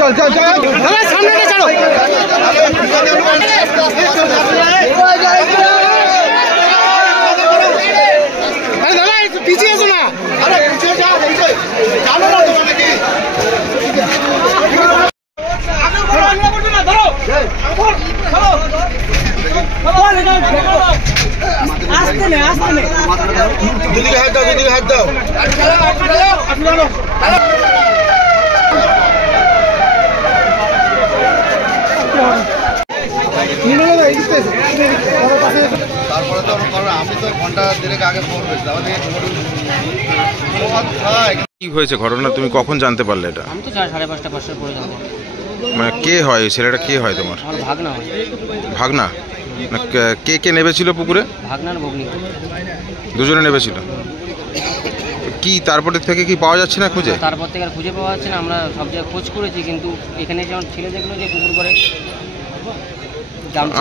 চল চল চল সামনে ছাড়ো পিছিয়ে এসো না দুদিকে হাত দাও দুদিকে হাত দাও তারপরে তো আমি তো ঘন্টা দেড়েক আগে ফোন করেছি। কি হয়েছে ঘটনা, তুমি কখন জানতে পারলে এটা? আমি তো 5:30 5টার পরে জানবো। মানে কে হয় ছেলেটা, কে হয় তোমার? আমার ভাগনা হয়। ভাগনা? না কে কে নেবেছিল পুকুরে? ভাগনার ভগ্নি দুজনে নেবেছিল। কি তারপরে থেকে কি পাওয়া যাচ্ছে না খুঁজে? তারপর থেকে আর খুঁজে পাওয়া যাচ্ছে না। আমরা সব জায়গায় খোঁজ করেছি, কিন্তু এখানে যেমন ছেলে দেখলো যে পুকুর করে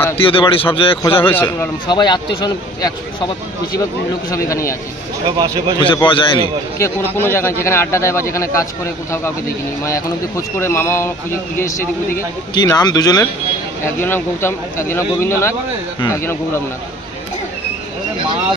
আত্মীয়দের বাড়ি সব জায়গায় খোঁজা হয়েছে, সবাই আত্মীয় স্বজন সবার বেশিরভাগ লোক সব এখানেই আছে, খুঁজে পাওয়া যায়নি। কে কোনো জায়গায় যেখানে আড্ডা দেয় বা যেখানে কাজ করে কোথাও কাউকে দেখিনি। মানে এখন অব্দি খোঁজ করে মামা খুঁজে এসছে এদিক ওদিকে। কি নাম দুজনের? একজনের নাম গৌতম, একজনের গোবিন্দ নাগ, একজনের গৌরব নাগ।